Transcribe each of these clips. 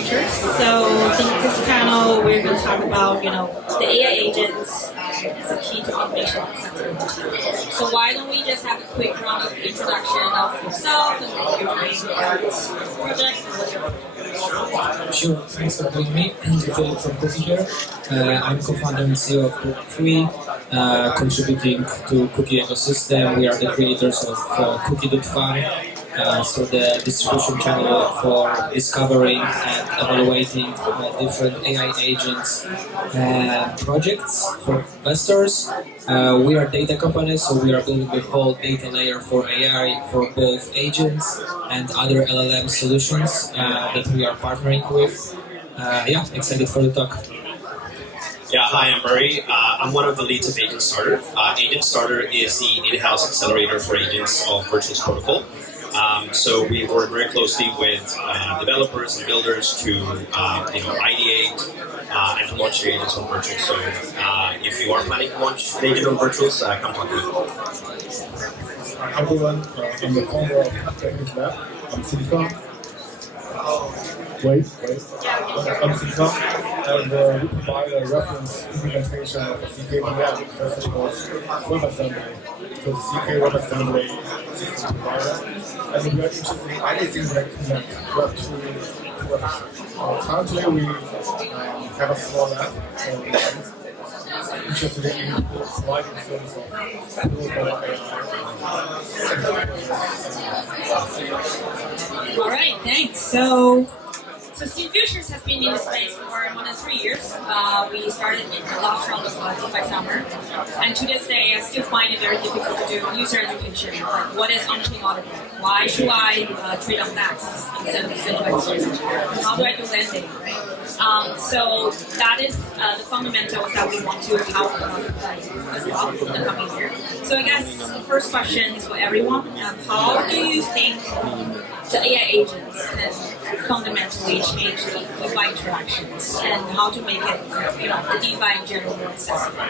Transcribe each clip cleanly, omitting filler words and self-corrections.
SynFutures. So I think this panel we're going to talk about, the AI agents as a key to automation of accessibility. So why don't we just have a quick round of introduction of yourself and what you're doing at project and what you're Sure, thanks for having me. I'm Filip from Cookie here. I'm co-founder and CEO of Cookie, contributing to Cookie ecosystem. We are the creators of Cookie.fi, so the distribution channel for discovering and evaluating different AI agents projects for investors. We are a data company, so we are building the whole data layer for AI for both agents and other LLM solutions that we are partnering with. Excited for the talk. Yeah, hi, I'm Murray. I'm one of the leads of Agentstarter. Agentstarter is the in-house accelerator for agents of Virtuals Protocol. So we work very closely with developers and builders to ideate and to launch your agents on Virtuals. So if you are planning to launch an agent on Virtuals, come talk to me. Hi everyone, I'm the founder of Delphinus Lab. I'm Sinka. I'm Sinka, and we provide a reference implementation of the CK VM. First it was WebAssembly, so the CK WebAssembly system provider. And we are interested in anything that connects Web2 to Web. Currently we have a small lab, so we are interested in providing service of global AI. Alright, thanks. So SynFutures has been in the space for more than 3 years. We started in the last round of DeFi summer, and to this day I still find it very difficult to do user education. Like, what is on-chain auditable? Why should I trade on max instead of centralized? How do I do lending, right? So that is the fundamentals that we want to help as well in the coming year. So I guess the first question is for everyone. How do you think the AI agents can fundamentally change the DeFi interactions and how to make it, the DeFi in general more accessible?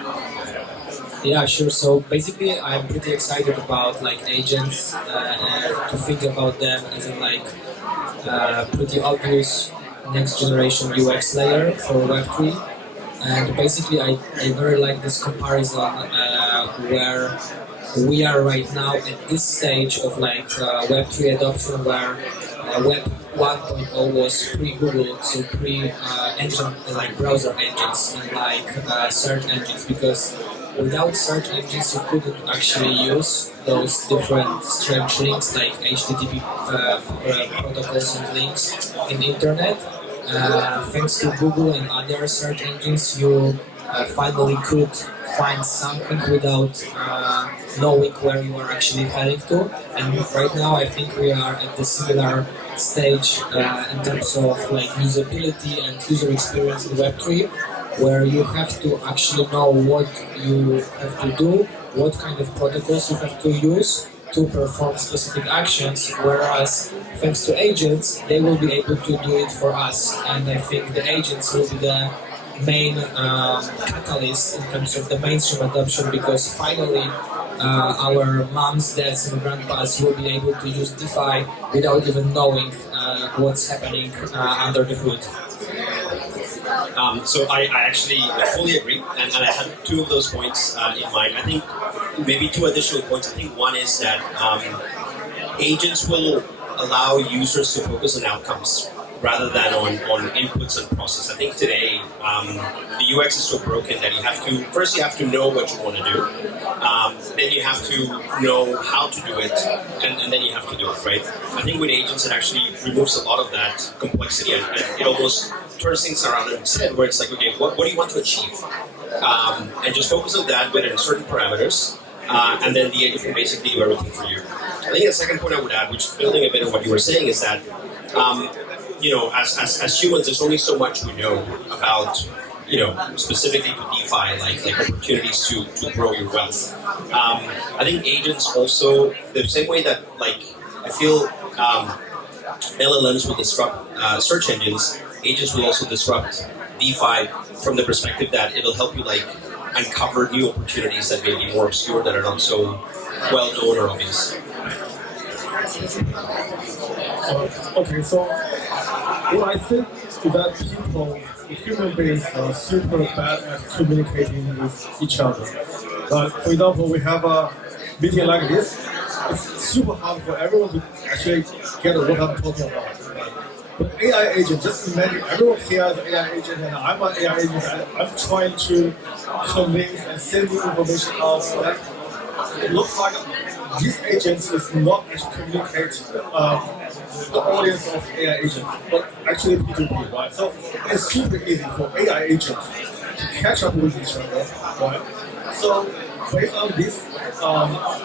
Yeah, sure. So basically, I'm pretty excited about agents and to think about them as a pretty obvious next generation UX layer for Web3. And basically, I very like this comparison where we are right now at this stage of Web3 adoption, where Web 1.0 was pre-Google, so pre-engine browser engines and search engines, because without search engines you couldn't actually use those different strange links like HTTP protocols and links in the internet. Thanks to Google and other search engines, you finally could find something without knowing where you are actually heading to. And right now I think we are at the similar stage in terms of usability and user experience in Web3, where you have to actually know what you have to do, what kind of protocols you have to use to perform specific actions, whereas thanks to agents, they will be able to do it for us. And I think the agents will be the main catalyst in terms of the mainstream adoption, because finally our moms, dads and grandpas will be able to use DeFi without even knowing what's happening under the hood. So I actually fully agree, and I had two of those points in mind. I think maybe two additional points. I think one is that agents will allow users to focus on outcomes rather than on inputs and process. I think today the UX is so broken that you have to know what you want to do, then you have to know how to do it, and then you have to do it, right? I think with agents it actually removes a lot of that complexity, and it almost turns things around in its head, where it's like, okay, what do you want to achieve? And just focus on that within certain parameters, and then the agent can basically do everything for you. I think the second point I would add, which is building a bit on what you were saying, is that as humans, there's only so much we know about, specifically to DeFi, like opportunities to grow your wealth. I think agents also, the same way that I feel LLMs will disrupt search engines, agents will also disrupt DeFi from the perspective that it'll help you uncover new opportunities that may be more obscure, that are not so well known or obvious. Okay, so What I think is that human beings are super bad at communicating with each other. Like, for example, we have a meeting like this. It's super hard for everyone to actually get what I'm talking about. But AI agent, just imagine everyone here is an AI agent and I'm an AI agent and I'm trying to convince and send you information out. That it looks like this agent is not actually communicate the audience of AI agent, but actually P2P, right? So it's super easy for AI agents to catch up with each other, right? So based on this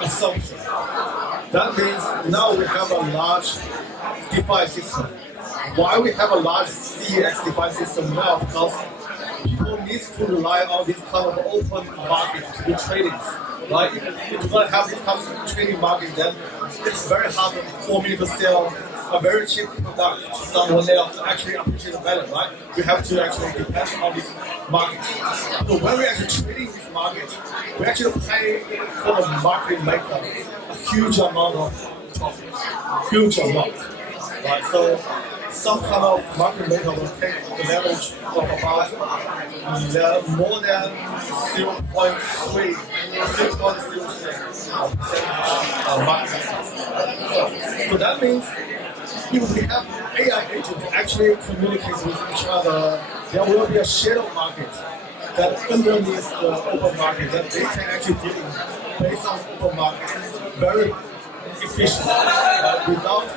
assumption, that means now we have a large DeFi system. Why we have a large CX DeFi system now? Because people need to rely on this kind of open market to do tradings. Right? If you don't have this kind of trading market, then it's very hard for me to sell a very cheap product to someone else to actually appreciate the value, right? We have to actually depend on this market. So when we actually trading this market, we actually pay for the market maker a huge amount of profit, huge amount, right? So some kind of market maker will take the leverage of about more than 0.3 market. So that means if we have AI agents actually communicate with each other, there will be a shadow market that underneath the open market that they can actually deal based on open market very efficient without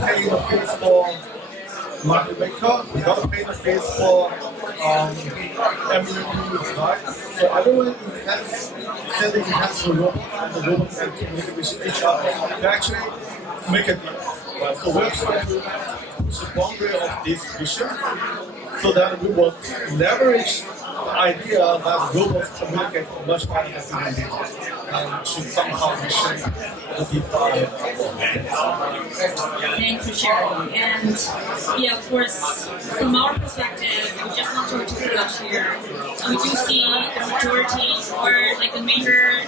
paying the fees for market maker, without paying the fees for MVP, right? So everyone can send the enhance to the robot and the robot can communicate with each other to actually make a deal. Right? So we're trying to push the boundary of this vision so that we will leverage the idea that robots communicate much better than human beings and to somehow reshape the DeFi. Thanks for sharing. And yeah, of course, from our perspective, we just not to touch here. We do see the majority or like the major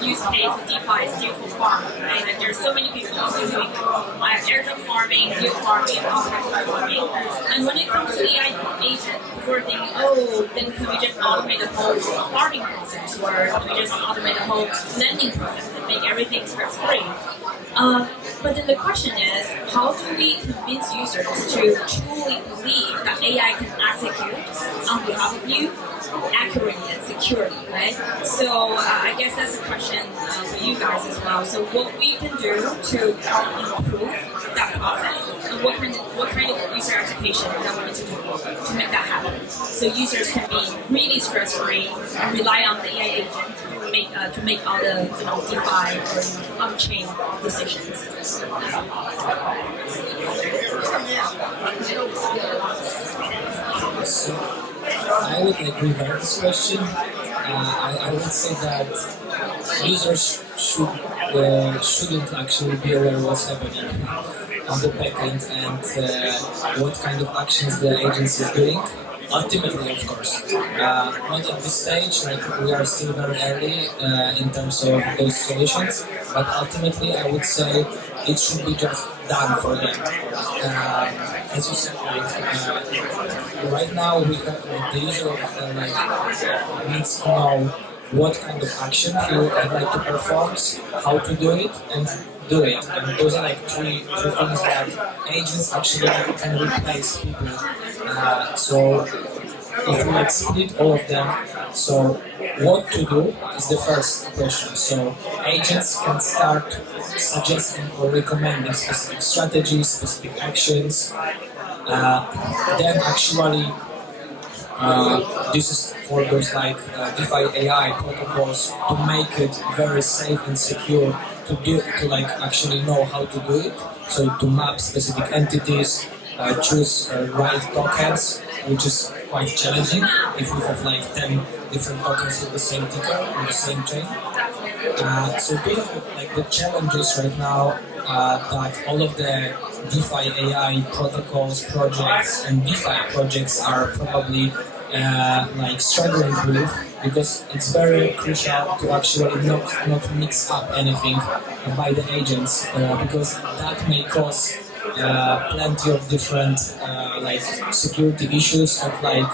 use case of DeFi is still for farming, right? Like there's so many people also doing airdrop farming, yield farming, all kinds of farming. And when it comes to the AI agent, we're thinking, oh, then can we just automate the whole farming process, or can we just automate the whole lending process and make everything stress-free? But then the question is, how do we convince users to truly believe that AI can execute on behalf of you accurately and securely, right? So I guess that's a question for you guys as well. So what we can do to help improve that process, and what kind of user education that we need to do to make that happen, so users can be really stress-free and rely on the AI agent to make all the DeFi or on-chain decisions. So I would agree with this question. I would say that users shouldn't actually be aware of what's happening on the backend and what kind of actions the agency is doing. Ultimately, of course, not at this stage, like we are still very early in terms of those solutions, but ultimately I would say it should be just done for them. As you said, right now we have the user needs to know what kind of action he would like to perform, how to do it, and do it. And those are like three things that agents actually can replace people. So if we split all of them, so what to do is the first question. So agents can start suggesting or recommending specific strategies, specific actions. Then actually this is for those like DeFi AI protocols to make it very safe and secure to actually know how to do it. So to map specific entities, choose right tokens, which is quite challenging if we have like 10 different tokens with the same ticker on the same chain. So those are like the challenges right now that all of the DeFi AI protocols, projects, and DeFi projects are probably struggling with, because it's very crucial to actually not mix up anything by the agents, because that may cause plenty of different like security issues of like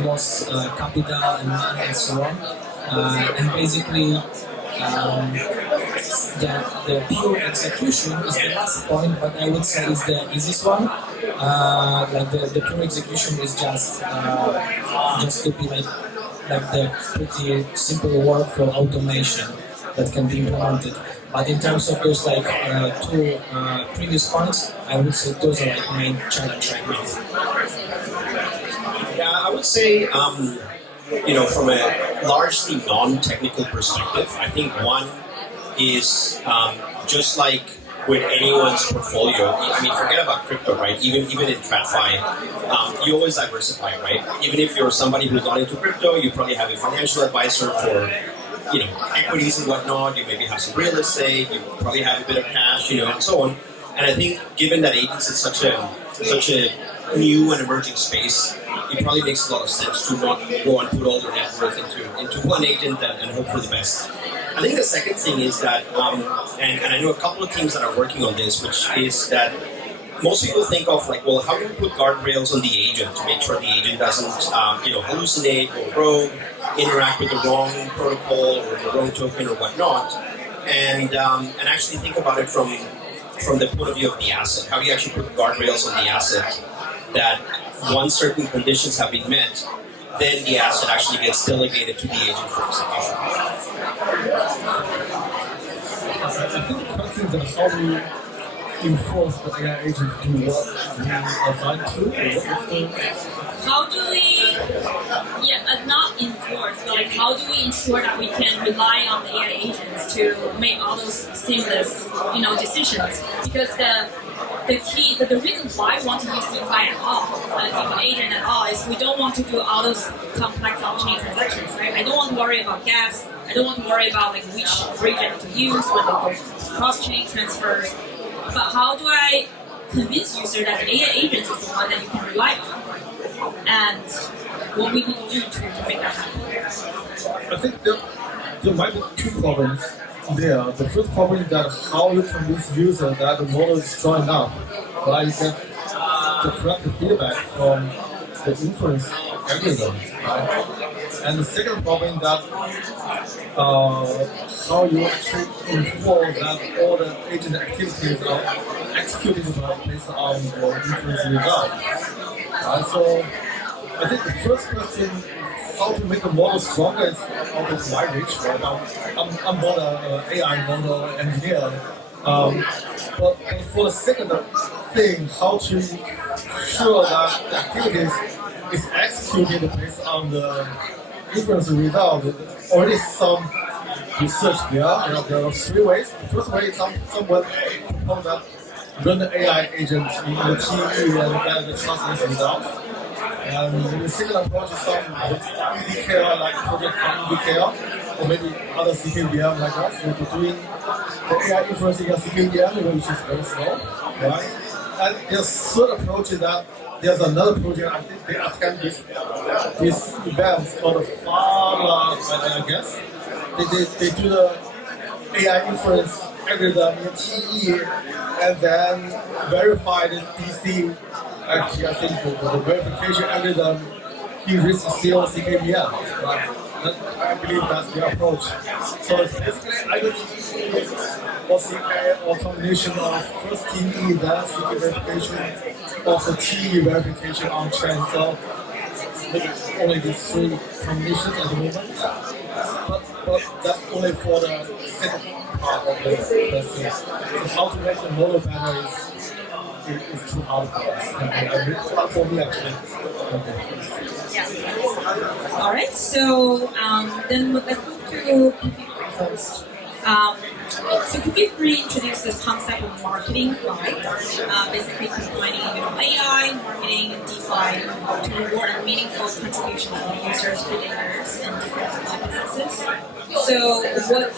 lost capital and money and so on. And basically, the pure execution is the last point, but I would say is the easiest one. Like the pure execution is just to be like the pretty simple workflow automation that can be implemented. But in terms of those like two previous points, I would say those are like main challenge right now. Yeah, I would say, from a largely non-technical perspective, I think one is just like with anyone's portfolio. I mean, forget about crypto, right? Even in TradFi, you always diversify, right? Even if you're somebody who's not into crypto, you probably have a financial advisor for equities and whatnot. You maybe have some real estate. You probably have a bit of cash, and so on. And I think, given that agents is such a new and emerging space, it probably makes a lot of sense to not go and put all your net worth into one agent and hope for the best. I think the second thing is that, and I know a couple of teams that are working on this, which is that most people think of like, well, how do we put guardrails on the agent to make sure the agent doesn't, hallucinate or rogue, interact with the wrong protocol or the wrong token or whatnot, and actually think about it from the point of view of the asset. How do you actually put guardrails on the asset that once certain conditions have been met, then the asset actually gets delegated to the agent for execution. I think the question is how do you enforce the AI agent to what we assigned to? How do we, not enforce, but like how do we ensure that we can rely on the AI agents to make all those seamless, decisions? Because the key, the reason why we want to use DeFi at all, DeFi agent at all, is we don't want to do all those complex on-chain transactions, right? I don't want to worry about gas. I don't want to worry about like which agent to use when they go cross-chain transfers. But how do I convince users that the AI agent is the one that you can rely on? And what we need to do to make that happen? I think there might be two problems there. The first problem is that how you convince users that the model is strong enough, right? You get the correct feedback from the inference algorithm, right? And the second problem is that how you actually enforce that all the agent activities are executed based on the inference result. Right? So I think the first question, how to make a model stronger, is out of my reach. Right? I'm not an AI model engineer. But for the second thing, how to ensure that the activities is executed based on the inference result. Already some research there. There are three ways. The first way is someone proposed that run the AI agent in the TE and get the trustless result. And the second approach is some EZKR, like project EZKR, or maybe other CKVM like us, doing the AI inferencing on CKVM, which is very slow, right? And the third approach is that there's another project, I think they attend this events called Pharma, I guess. They do the AI inference algorithm in TE and then verify the DC. Actually, I think the verification algorithm in RISC-CO CKVM. Right? I believe that's the approach. So it's basically either or CK or combination of first TE, then CK verification, or the TE verification on chain. So maybe only these three combinations at the moment. But that's only for the second part of the thing. So how to make the model better is too hard for us. And for me actually. Okay. Yeah. All right. So then let's move to Filip first. So could you reintroduce this concept of marketing, right? Basically combining AI, marketing, and DeFi to reward a meaningful contribution from users, creators, and different businesses. So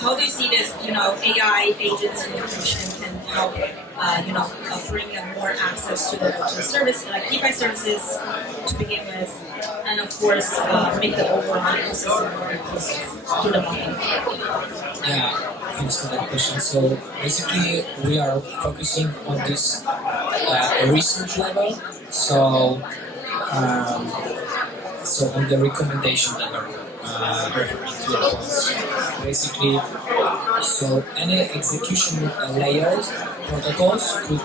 how do you see this, AI agents and integration can help, bring more access to the service, like DeFi services to begin with, and of course, make the overall ecosystem more inclusive to the market? Yeah, thanks for that question. So basically, we are focusing on this the research level, so so on the recommendation level, referring to your points. Basically, so any execution layers, protocols could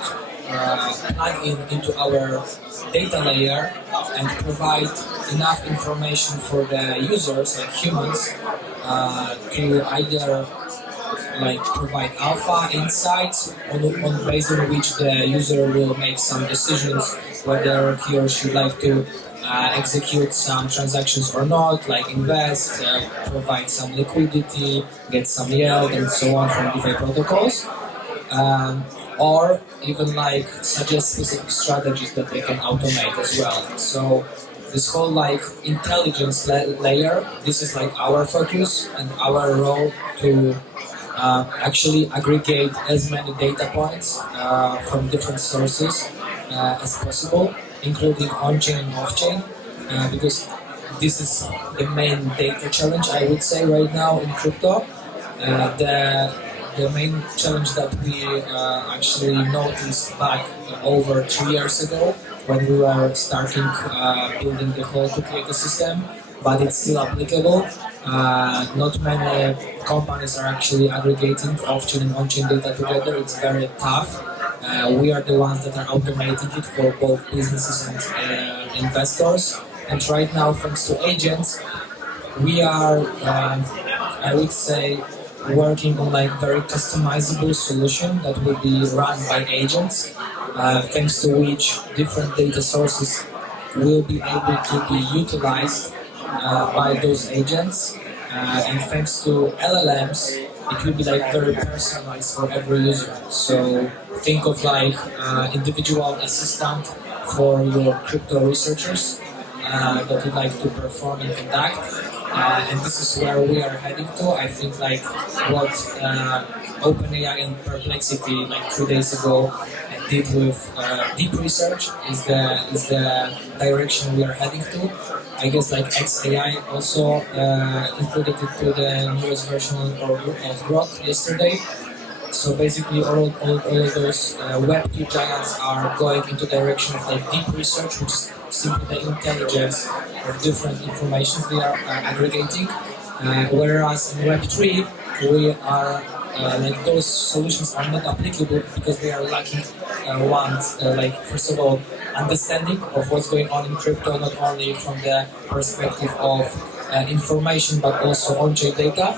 plug into our data layer and provide enough information for the users, like humans, to either like provide alpha insights on based on which the user will make some decisions whether he or she like to execute some transactions or not, like invest, provide some liquidity, get some yield, and so on from DeFi protocols, or even like suggest specific strategies that they can automate as well. So this whole like intelligence layer, this is like our focus and our role to actually aggregate as many data points from different sources as possible, including on-chain and off-chain, because this is the main data challenge, I would say, right now in crypto. The main challenge that we actually noticed back over 3 years ago when we were starting building the whole cookie ecosystem, but it's still applicable. Not many companies are actually aggregating off-chain and on-chain data together. It's very tough. We are the ones that are automating it for both businesses and investors. And right now, thanks to agents, we are, I would say, working on like very customizable solution that will be run by agents, thanks to which different data sources will be able to be utilized by those agents, and thanks to LLMs, it will be like very personalized for every user. So think of like individual assistant for your crypto researchers that would like to perform and conduct. And this is where we are heading to. I think like what OpenAI and Perplexity like 3 days ago did with deep research is the direction we are heading to. I guess like XAI also included it to the newest version of Grok yesterday. So basically all of those Web2 giants are going into the direction of like deep research, which is simply the intelligence of different information they are aggregating. Whereas in Web3, we are like those solutions are not applicable because they are lacking like first of all understanding of what's going on in crypto, not only from the perspective of information but also on-chain data.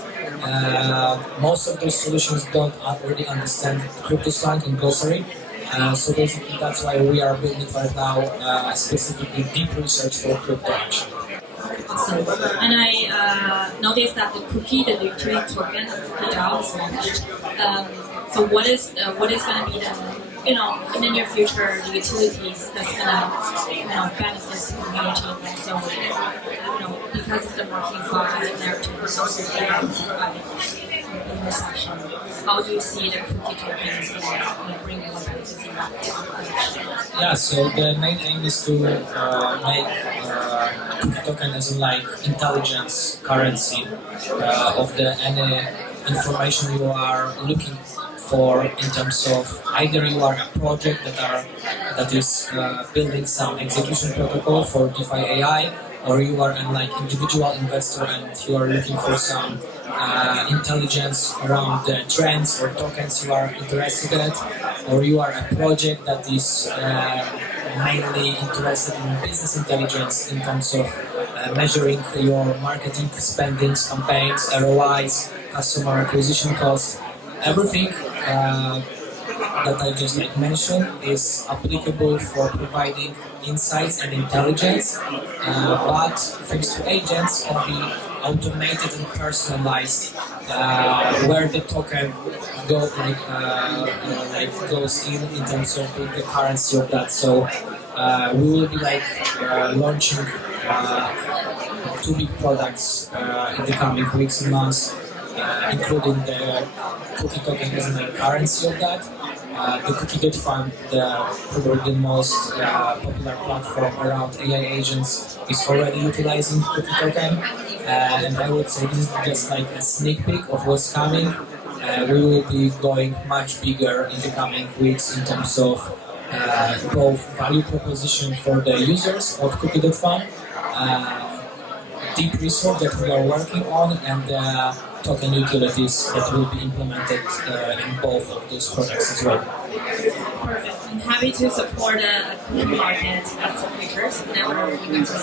Most of those solutions don't really understand crypto slang and glossary. So basically that's why we are building right now specifically deep research for crypto actually. Awesome. And I noticed that the cookie, the utility token of cookie DAO is launched. So what is going to be the, in the near future, the utilities that's going to benefit the community? So, because of the marketing side narrative and also the intersection, how do you see the cookie tokens going to bring more benefits in that? Yeah, so the main aim is to make cookie token as in like intelligence currency of the any information you are looking for in terms of either you are a project that is building some execution protocol for DeFi AI, or you are an like individual investor and you are looking for some intelligence around the trends or tokens you are interested in, or you are a project that is mainly interested in business intelligence in terms of measuring your marketing spendings, campaigns, ROIs, customer acquisition costs. Everything that I just mentioned is applicable for providing insights and intelligence, but thanks to agents can be automated and personalized, where the token goes in terms of being the currency of that. So we will be launching 2 big products in the coming weeks and months, including the cookie token as a currency of that. The Cookie.fund, probably the most popular platform around AI agents, is already utilizing cookie token, and I would say this is just like a sneak peek of what's coming. We will be going much bigger in the coming weeks in terms of both value proposition for the users of Cookie.fun, deep research that we are working on, and token utilities that will be implemented in both of those products as well. Perfect. I'm happy to support a clean market at SynFutures whenever we get to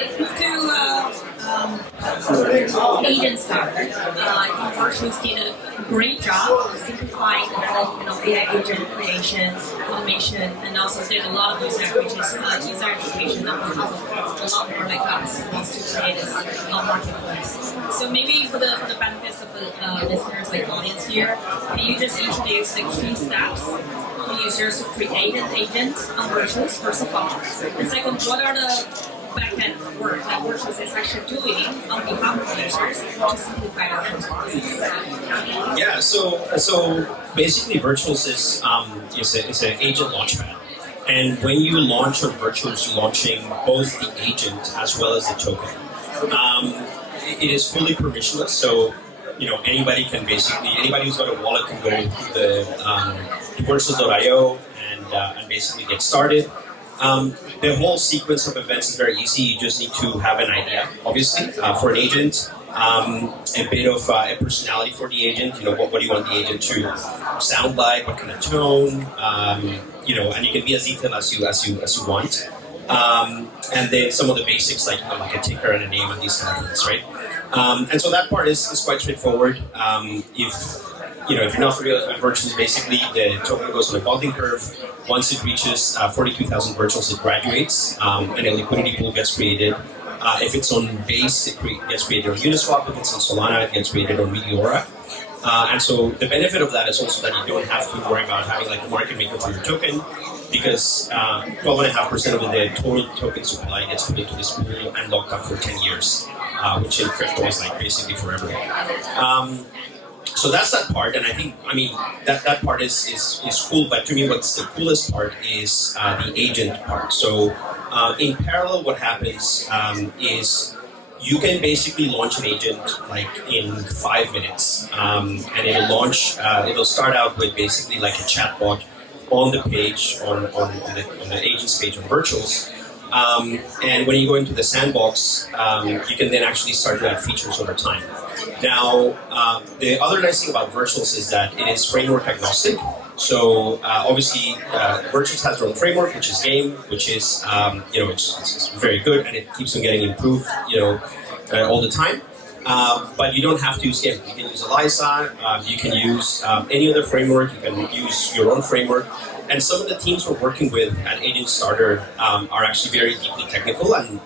let's move to Agentstarter. I think Virtual's did a great job of simplifying the whole AI agent creation, automation, and also did a lot of user education on how a lot more like us wants to create this marketplace. So maybe for the benefits of the listeners, like audience here, can you just introduce the key steps for users to create an agent on Virtuals, first of all? And second, what are the back-end work that Virtuals is actually doing on behalf of users to simplify our processes? Yeah, so basically Virtuals is an agent launchpad. And when you launch on Virtuals, you're launching both the agent as well as the token. It is fully permissionless, so anybody who's got a wallet can go to the to Virtuals.io and basically get started. The whole sequence of events is very easy. You just need to have an idea, obviously, for an agent, a bit of a personality for the agent. What do you want the agent to sound like? What kind of tone? And you can be as detailed as you want. And then some of the basics like a ticker and a name and these kind of things, right? And so that part is quite straightforward. If you're not familiar with Virtuals, basically the token goes on a bonding curve. Once it reaches 42,000 Virtuals, it graduates, and a liquidity pool gets created. If it's on Base, it gets created on Uniswap. If it's on Solana, it gets created on Meteora. And so the benefit of that is also that you don't have to worry about having like a market maker for your token, because 12.5% of the total token supply gets put into this pool and locked up for 10 years, which in crypto is like basically forever. So that's that part, and that part is cool. But to me, what's the coolest part is the agent part. So in parallel, what happens is you can basically launch an agent like in 5 minutes, and it'll start out with basically like a chatbot on the page on the agent's page on Virtuals. And when you go into the sandbox, you can then actually start to add features over time. Now, the other nice thing about Virtuals is that it is framework agnostic. So obviously, Virtuals has their own framework, which is Game, which is it's very good and it keeps on getting improved, all the time. But you don't have to use Game. You can use ELISA. You can use any other framework. You can use your own framework. And some of the teams we're working with at Agentstarter are actually very deeply technical, and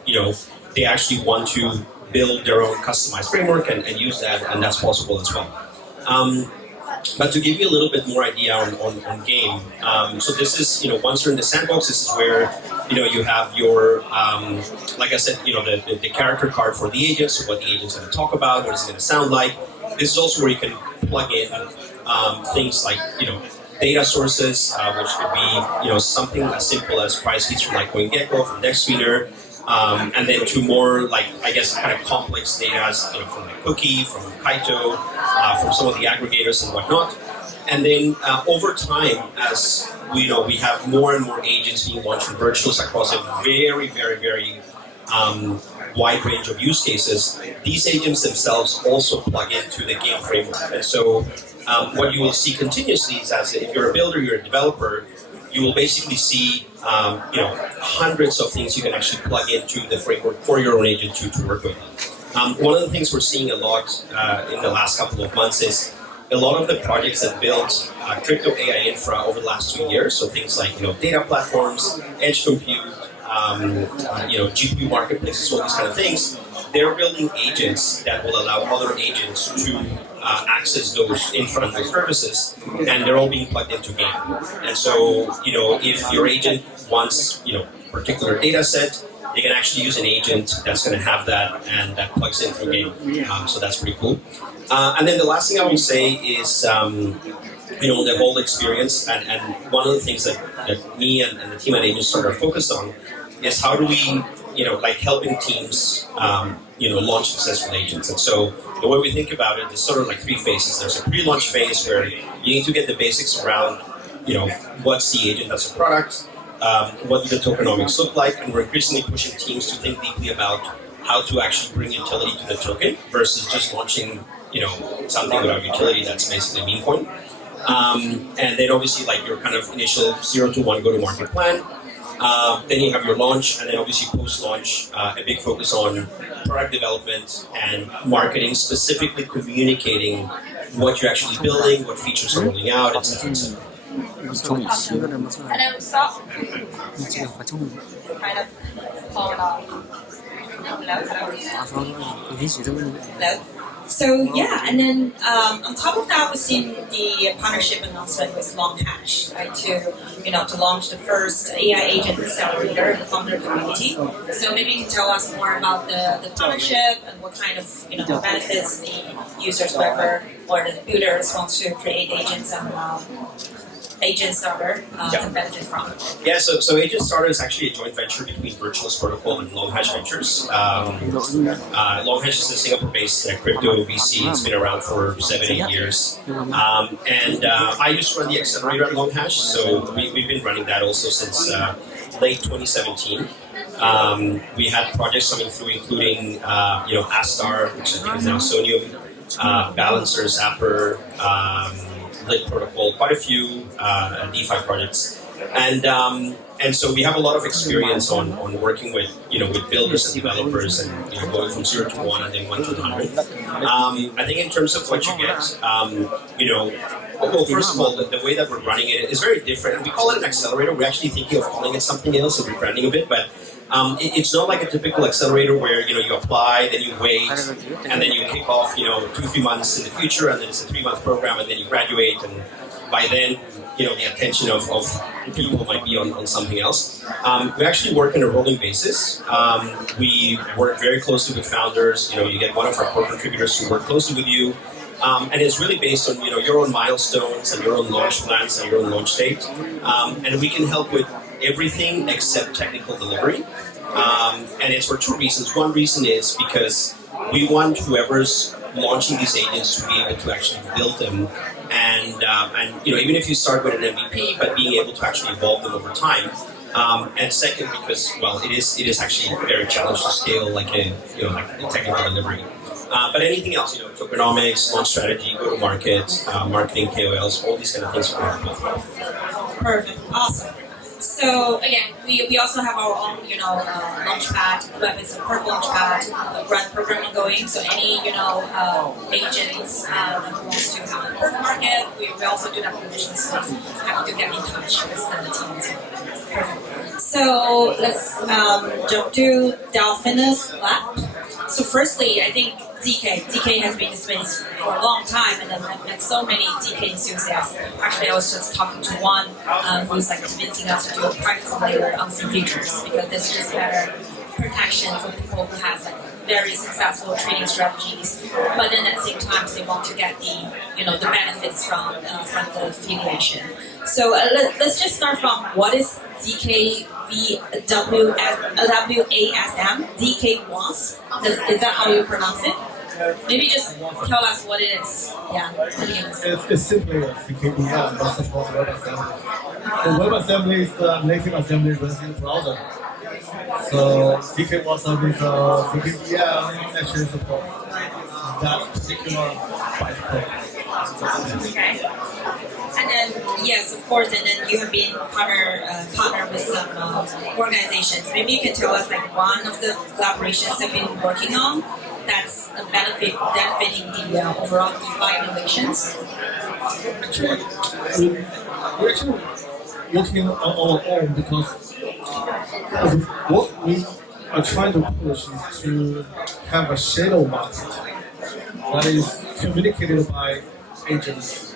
they actually want to build their own customized framework and use that, and that's possible as well. But to give you a little bit more idea on Game, so this is, once you're in the sandbox, this is where, you have your, like I said, the character card for the agent, so what the agent's going to talk about, what it's going to sound like. This is also where you can plug in things like, data sources, which could be, something as simple as price feeds from like CoinGecko, from NextScreener, and then to more kind of complex data, from like Cookie, from Kaito, from some of the aggregators and whatnot. And then over time, as we have more and more agents being launched in Virtuals across a very, very, very wide range of use cases. These agents themselves also plug into the Game framework. And so what you will see continuously is, as if you're a builder, you're a developer, you will basically see hundreds of things you can actually plug into the framework for your own agent to work with. One of the things we're seeing a lot in the last couple of months is a lot of the projects that built crypto AI infra over the last 2 years, so things like data platforms, edge compute, GPU marketplaces, all these kind of things, they're building agents that will allow other agents to access those infra and those services, and they're all being plugged into Game. And so, if your agent wants, particular data set, they can actually use an agent that's going to have that, and that plugs in through Game. So that's pretty cool. And then the last thing I will say is, the whole experience, and one of the things that me and the team at Agentstarter are focused on is how do we, helping teams, launch successful agents. And so the way we think about it is sort of like 3 phases. There's a pre-launch phase where you need to get the basics around what's the agent as a product, what do the tokenomics look like, and we're increasingly pushing teams to think deeply about how to actually bring utility to the token versus just launching, something without utility that's basically a meme coin. And then obviously like your kind of initial 0 to 1 go-to-market plan. Then you have your launch, and then obviously post-launch, a big focus on product development and marketing, specifically communicating what you're actually building, what features are rolling out, etc. And then stop. Kind of fall off. Hello. So yeah, and then on top of that, we've seen the partnership announcement with LongHash, right? To launch the first AI agent accelerator in the founder community. So maybe you can tell us more about the partnership and what kind of benefits the users, whoever, or the builders want to create agents and Agentstarter can benefit from. Yeah, so Agentstarter is actually a joint venture between Virtuous Protocol and LongHash Ventures. LongHash is a Singapore-based crypto VC. It's been around for 7-8 years. And I used to run the accelerator at LongHash, so we've been running that also since late 2017. We had projects coming through, including Astar, which I think is now Sonium, Balancer, Zapper, Lit Protocol, quite a few DeFi projects, and so we have a lot of experience on working with with builders and developers, and going from 0 to 1 and then 1 to 100. I think in terms of what you get, well, first of all, the way that we're running it is very different. We call it an accelerator. We're actually thinking of calling it something else and rebranding a bit, but it's not like a typical accelerator where you apply, then you wait, and then you kick off 2-3 months in the future, and then it's a 3-month program, and then you graduate, and by then the attention of people might be on something else. We actually work on a rolling basis. We work very closely with founders. You get one of our core contributors to work closely with you. And it's really based on your own milestones and your own launch plans and your own launch date. And we can help with everything except technical delivery. And it's for 2 reasons. One reason is because we want whoever's launching these agents to be able to actually build them, and even if you start with an MVP, but being able to actually evolve them over time. And second, because it is actually very challenging to scale like a technical delivery. But anything else, tokenomics, launch strategy, go-to-market, marketing, KOLs, all these kind of things we can help with. Perfect, awesome. So again, we also have our own launchpad. Web is a purple launchpad, run programming going. So any agents that wants to have a purple market, we also do that permission. So happy to get in touch with the teams. Perfect. So let's jump to Delphinus Lab. So firstly, I think ZK has been in space for a long time, and I've met so many ZK enthusiasts. Actually, I was just talking to one who's convincing us to do a private layer on SynFutures, because there's just better protection for people who have very successful trading strategies, but then at the same time they want to get the benefits from the affiliation. So let's just start from what is ZK WASM? ZK WASM? Is that how you pronounce it? Maybe just tell us what it is. Yeah. It's simply a CKVM that supports WebAssembly. The WebAssembly is the native assembly runs in the browser. So ZK WASM is a CKVM actually supports that particular bytecode. Okay. And then, yes, of course, and then you have been partner with some organizations. Maybe you can tell us one of the collaborations that you've been working on that's benefiting the overall DeFi innovations. Actually, we're actually working on our own because what we are trying to push is to have a shadow market that is communicated by agents.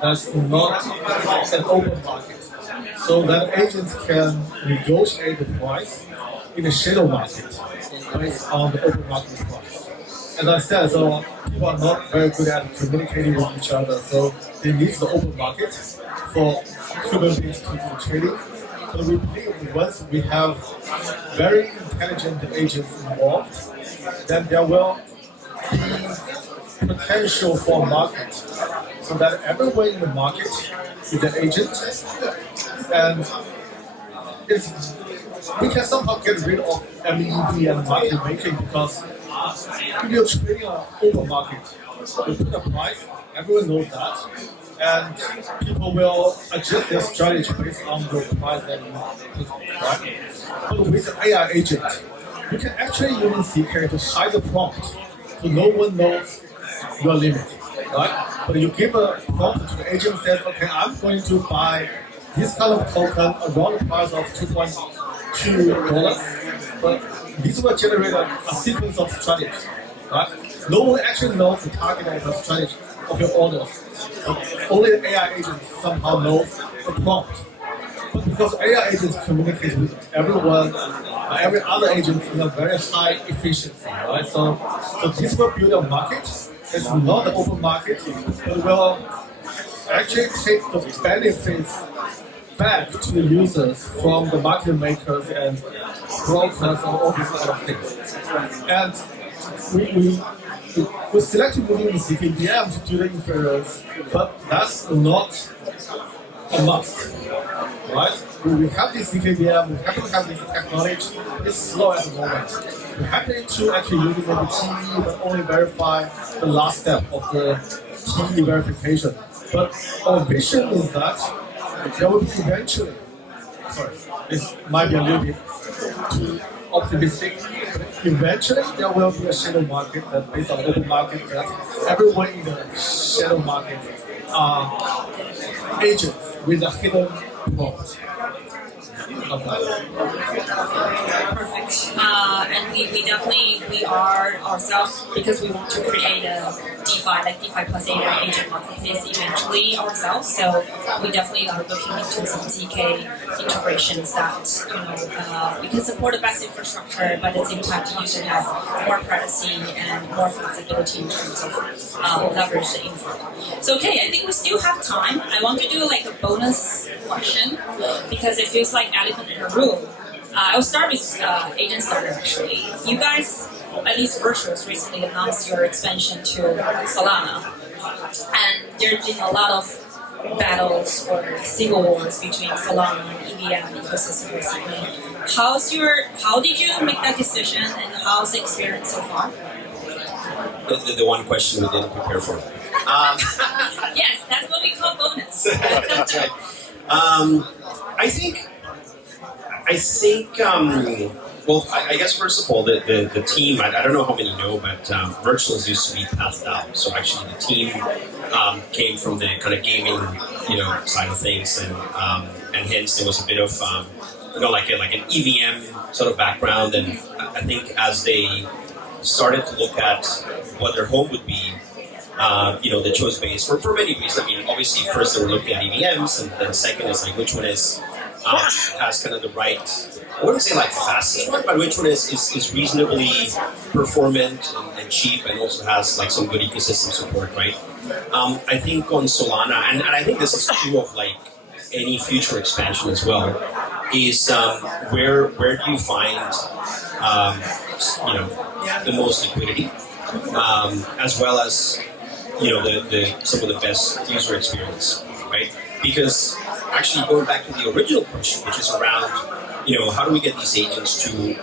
That's not an open market. So that agents can negotiate the price in the shadow market based on the open market price. As I said, so people are not very good at communicating with each other, so they need the open market for human beings to do trading. So we believe once we have very intelligent agents involved, then there will be potential for a market, so that everyone in the market is an agent, and if we can somehow get rid of MEV and market making, because if you're trading an open market, you put a price, everyone knows that, and people will adjust their strategy based on the price that you put, right? But with an AI agent, you can actually use CK to hide the prompt, so no one knows your limit, right? But you give a prompt to the agent, says, okay, I'm going to buy this kind of token around the price of $2.2, but this will generate a sequence of strategies, right? No one actually knows the target of the strategy of your orders. But only the AI agent somehow knows the prompt. But because AI agents communicate with everyone, every other agent in a very high efficiency, right? So this will build a market. It's not an open market, but will actually take the benefits back to the users from the market makers and brokers and all these other things. And we selected using the CKVM to do the inference, but that's not a must, right? We have this CKVM, we happen to have this technology, it's slow at the moment. We're happy to actually use the TE, but only verify the last step of the TE verification. But our vision is that there will be eventually, sorry, this might be a little bit too optimistic, but eventually there will be a shadow market that based on open market that everyone in the shadow market are agents with a hidden prompt. Perfect. And we are ourselves, because we want to create a DeFi, like DeFi plus AI agent marketplace eventually ourselves. So we definitely are looking into some ZK integrations that we can support the best infrastructure, but at the same time the user has more privacy and more flexibility in terms of leverage the info. So okay, I think we still have time. I want to do like a bonus question because it feels like elephant in a room. I'll start with Agentstarter actually. You guys, at least Virtuals, recently announced your expansion to Solana. And there's been a lot of battles or civil wars between Solana and EVM ecosystem recently. How did you make that decision and how's the experience so far? The one question we didn't prepare for. Yes, that's what we call bonus. That's right. I think, well, I guess first of all, the team, I don't know how many know, but Virtuals used to be Path DAO. So actually the team came from the kind of gaming, side of things, and hence there was a bit of, like an EVM sort of background. And I think as they started to look at what their home would be, they chose base for many reasons. I mean, obviously, first they were looking at EVMs, and then second is like which one is has kind of the right, I wouldn't say like fastest one, but which one is reasonably performant and cheap, and also has like some good ecosystem support, right? I think on Solana, and I think this is true of like any future expansion as well, is where do you find the most liquidity, as well as some of the best user experience, right? Because actually going back to the original question, which is around, how do we get these agents to,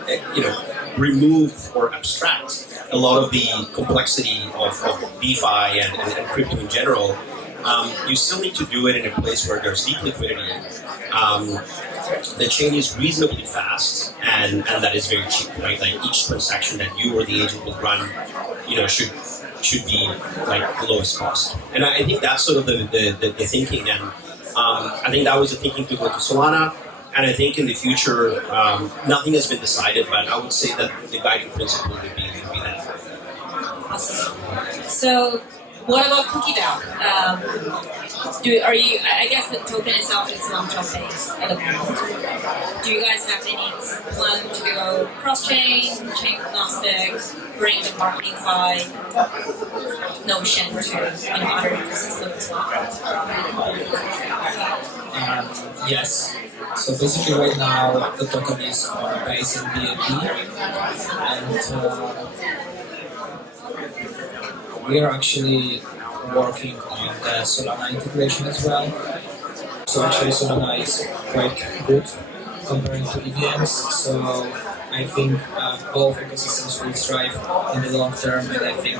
remove or abstract a lot of the complexity of DeFi and crypto in general, you still need to do it in a place where there's deep liquidity. The chain is reasonably fast and that is very cheap, right? Like each transaction that you or the agent will run, should be like the lowest cost. And I think that's sort of the thinking, and I think that was the thinking to go to Solana. And I think in the future, nothing has been decided, but I would say that the guiding principle would be that. Awesome. So, what about Cookie DAO? I guess the token itself is long-term based at the moment. Do you guys have any plan to go cross-chain, chain agnostic, bring the marketing side notion to other ecosystems as well? Yes. So basically right now the token is on base in BNB, and we are actually working on the Solana integration as well. So actually Solana is quite good comparing to EVMs. So I think both ecosystems will thrive in the long term, and I think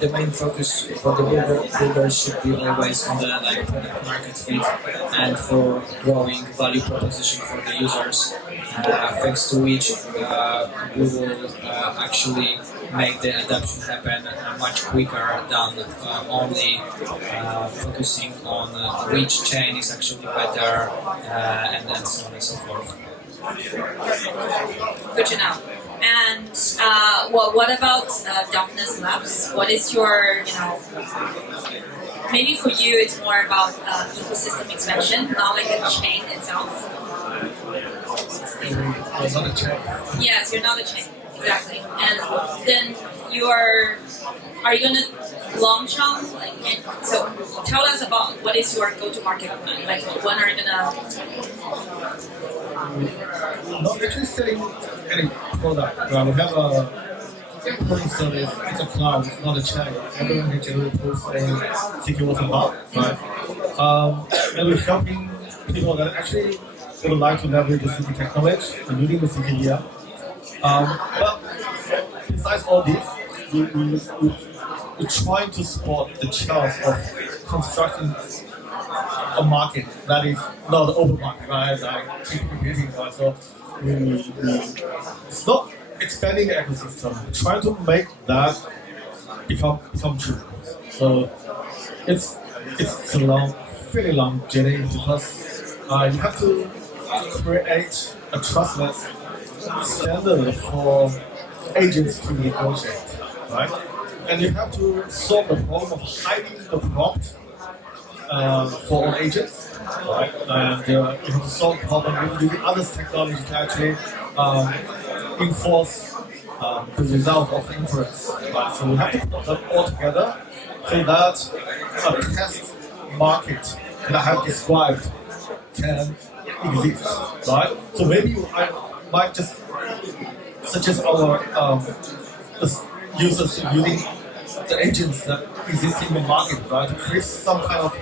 the main focus for the builders should be always on the like product market fit and for growing value proposition for the users, thanks to which we will actually make the adoption happen much quicker than only focusing on which chain is actually better and so on and so forth. Good to know. And what about Delphinus Labs? What is your, maybe for you it's more about ecosystem expansion, not like a chain itself. It's not a chain. Yes, you're not a chain, exactly. And then are you gonna launch on? So tell us about what is your go-to-market plan? Like when are you gonna? Not actually selling any product. Right? We have a polling service. It's a cloud. It's not a chain. Everyone can generally post and think what about, right? And we're helping people that actually would like to leverage the Sinka technology and using the Sinka ER. But besides all this, we're trying to spot the chance of constructing a market that is not the open market, right? As I keep repeating, right? So it's not expanding the ecosystem, we're trying to make that become true. So it's a fairly long journey because you have to create a trustless standard for agents to negotiate, right? And you have to solve the problem of hiding the prompt for all agents, right? And you have to solve the problem using other technology to actually enforce the result of the inference, right? So we have to put them all together so that a test market that I have described can exist, right? So maybe I might just suggest our users using the agents that exist in the market, right, to create some kind of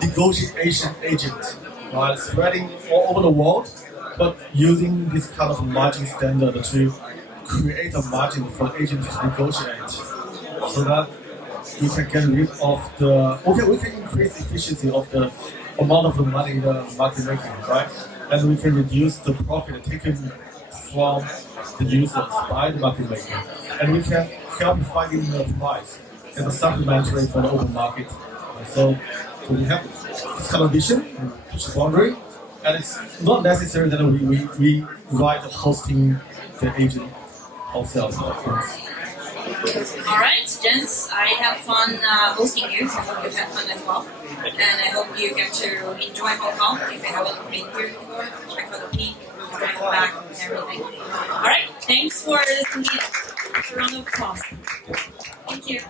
negotiation agent, right, spreading all over the world, but using this kind of margin standard to create a margin for the agents to negotiate, so that we can get rid of we can increase the efficiency of the amount of the money the market making, right, and we can reduce the profit taken from the users by the market maker, and we can help finding the price as a supplementary for the open market. So we have this kind of vision, push the boundary, and it's not necessary that we write the hosting the agent ourselves. All right, gents, I had fun hosting you. I hope you had fun as well. And I hope you get to enjoy Hong Kong. If you haven't been here before, check out the peak, drive back, and everything. All right, thanks for listening. A round of applause. Thank you.